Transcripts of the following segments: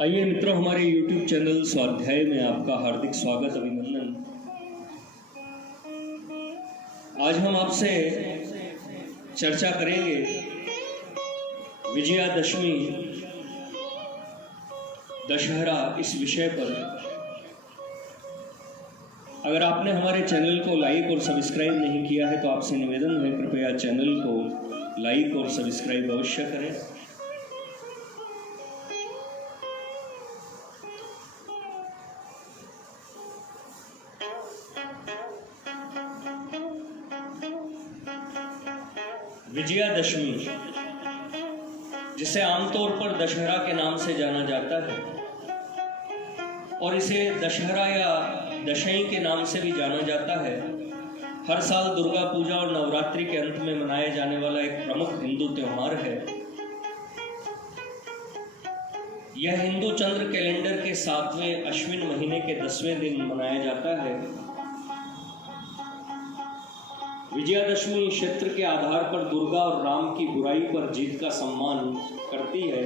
आइए मित्रों, हमारे YouTube चैनल स्वाध्याय में आपका हार्दिक स्वागत, अभिनंदन। आज हम आपसे चर्चा करेंगे विजयादशमी, दशहरा, इस विषय पर। अगर आपने हमारे चैनल को लाइक और सब्सक्राइब नहीं किया है तो आपसे निवेदन है, कृपया चैनल को लाइक और सब्सक्राइब अवश्य करें। विजयादशमी, जिसे आमतौर पर दशहरा के नाम से जाना जाता है और इसे दशहरा या दशई के नाम से भी जाना जाता है, हर साल दुर्गा पूजा और नवरात्रि के अंत में मनाया जाने वाला एक प्रमुख हिंदू त्योहार है। यह हिंदू चंद्र कैलेंडर के 7वें अश्विन महीने के 10वें दिन मनाया जाता है। विजयादशमी क्षेत्र के आधार पर दुर्गा और राम की बुराई पर जीत का सम्मान करती है।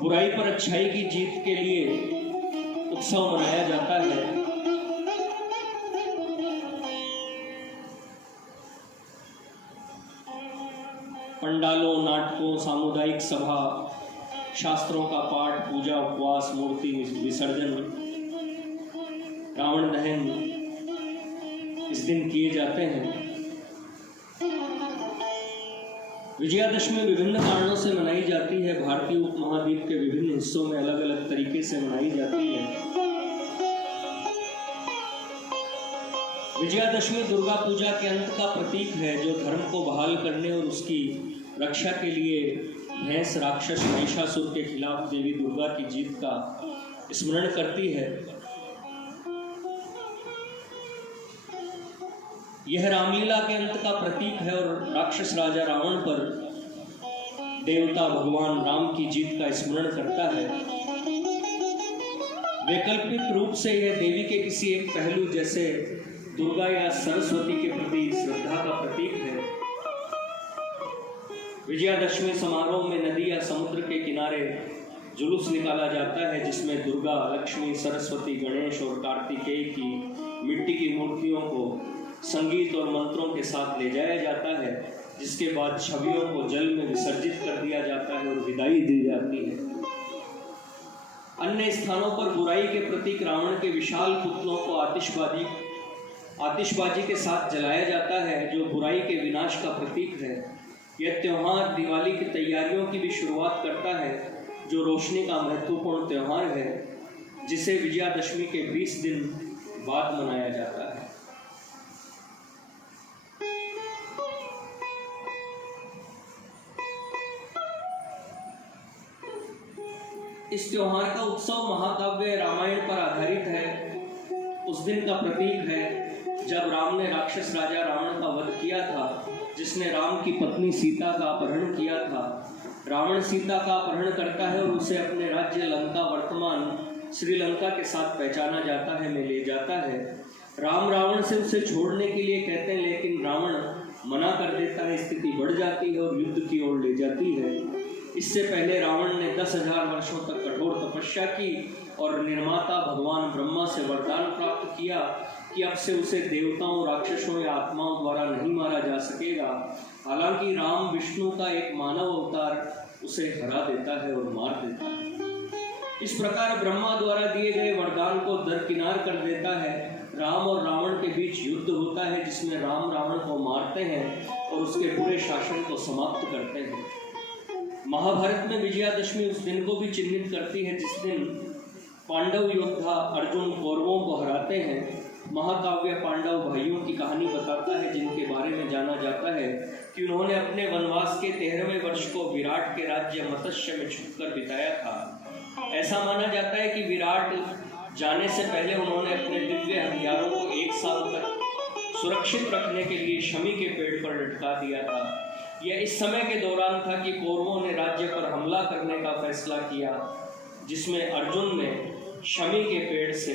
बुराई पर अच्छाई की जीत के लिए उत्सव मनाया जाता है। पंडालों, नाटकों, सामुदायिक सभा, शास्त्रों का पाठ, पूजा, उपवास, मूर्ति विसर्जन, रावण दहन इस दिन किए जाते हैं। विजयादशमी विभिन्न कारणों से मनाई जाती है। भारतीय उपमहाद्वीप के विभिन्न हिस्सों में अलग अलग तरीके से मनाई जाती है। विजयादशमी दुर्गा पूजा के अंत का प्रतीक है, जो धर्म को बहाल करने और उसकी रक्षा के लिए भैंस राक्षस महिषासुर के खिलाफ देवी दुर्गा की जीत का स्मरण करती है। यह रामलीला के अंत का प्रतीक है और राक्षस राजा रावण पर देवता भगवान राम की जीत का स्मरण करता है। वैकल्पिक रूप से यह देवी के किसी एक पहलू जैसे दुर्गा या सरस्वती के प्रति श्रद्धा का प्रतीक है। विजयादशमी समारोह में नदी या समुद्र के किनारे जुलूस निकाला जाता है, जिसमें दुर्गा, लक्ष्मी, सरस्वती, गणेश और कार्तिकेय की मिट्टी की मूर्तियों को संगीत और मंत्रों के साथ ले जाया जाता है, जिसके बाद छवियों को जल में विसर्जित कर दिया जाता है और विदाई दी जाती है। अन्य स्थानों पर बुराई के प्रतीक रावण के विशाल पुतलों को आतिशबाजी के साथ जलाया जाता है, जो बुराई के विनाश का प्रतीक है। यह त्योहार दिवाली की तैयारियों की भी शुरुआत करता है, जो रोशनी का महत्वपूर्ण त्योहार है, जिसे विजयादशमी के 20 दिन बाद मनाया जाता है। इस त्योहार का उत्सव महाकाव्य रामायण पर आधारित है। उस दिन का प्रतीक है जब राम ने राक्षस राजा रावण का वध किया था, जिसने राम की पत्नी सीता का अपहरण किया था। रावण सीता का अपहरण करता है और उसे अपने राज्य लंका, वर्तमान श्रीलंका के साथ पहचाना जाता है, में ले जाता है। राम रावण से उसे छोड़ने के लिए कहते हैं, लेकिन रावण मना कर देता है। स्थिति बढ़ जाती है और युद्ध की ओर ले जाती है। इससे पहले रावण ने 10,000 वर्षों तक कठोर तपस्या की और निर्माता भगवान ब्रह्मा से वरदान प्राप्त किया कि अब से उसे देवताओं, राक्षसों या आत्माओं द्वारा नहीं मारा जा सकेगा। हालांकि राम, विष्णु का एक मानव अवतार, उसे हरा देता है और मार देता है। इस प्रकार ब्रह्मा द्वारा दिए गए वरदान को दरकिनार कर देता है। राम और रावण के बीच युद्ध होता है, जिसमें राम रावण को मारते हैं और उसके पूरे शासन को समाप्त करते हैं। महाभारत में विजयादशमी उस दिन को भी चिन्हित करती है जिस दिन पांडव योद्धा अर्जुन कौरवों को हराते हैं। महाकाव्य पांडव भाइयों की कहानी बताता है, जिनके बारे में जाना जाता है कि उन्होंने अपने वनवास के 13वें वर्ष को विराट के राज्य मत्स्य में छुपकर बिताया था। ऐसा माना जाता है कि विराट जाने से पहले उन्होंने अपने दिव्य हथियारों को 1 साल तक सुरक्षित रखने के लिए शमी के पेड़ पर लटका दिया था। यह इस समय के दौरान था कि कौरवों ने राज्य पर हमला करने का फैसला किया, जिसमें अर्जुन ने शमी के पेड़ से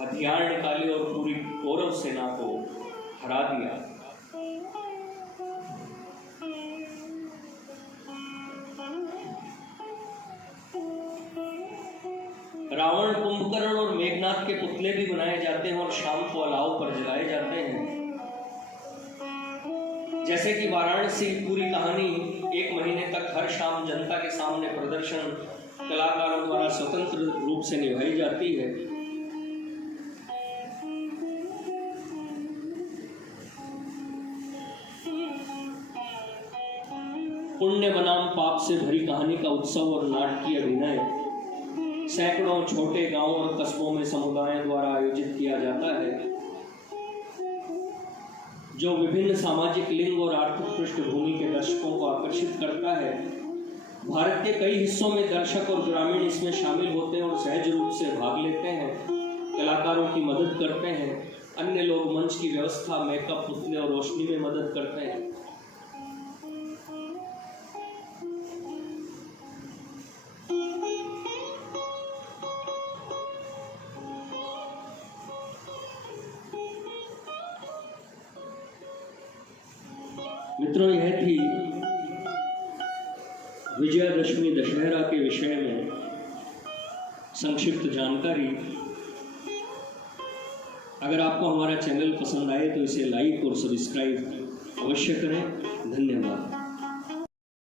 हथियार निकाले और पूरी कौरव सेना को हरा दिया। रावण, कुंभकर्ण और मेघनाथ के पुतले भी बनाए जाते हैं और शाम को अलाव पर जलाए जाते हैं। जैसे कि वाराणसी पूरी कहानी 1 महीने तक हर शाम जनता के सामने प्रदर्शन कलाकारों द्वारा स्वतंत्र रूप से निभाई जाती है। पुण्य बनाम पाप से भरी कहानी का उत्सव और नाटकीय अभिनय सैकड़ों छोटे गांवों और कस्बों में समुदायों द्वारा आयोजित किया जाता है, जो विभिन्न सामाजिक लिंग और आर्थिक पृष्ठभूमि के दर्शकों को आकर्षित करता है। भारत के कई हिस्सों में दर्शक और ग्रामीण इसमें शामिल होते हैं और सहज रूप से भाग लेते हैं, कलाकारों की मदद करते हैं। अन्य लोग मंच की व्यवस्था, मेकअप, पुतले और रोशनी में मदद करते हैं। मित्रों, यह थी विजयादशमी दशहरा के विषय में संक्षिप्त जानकारी। अगर आपको हमारा चैनल पसंद आए तो इसे लाइक और सब्सक्राइब अवश्य करें। धन्यवाद।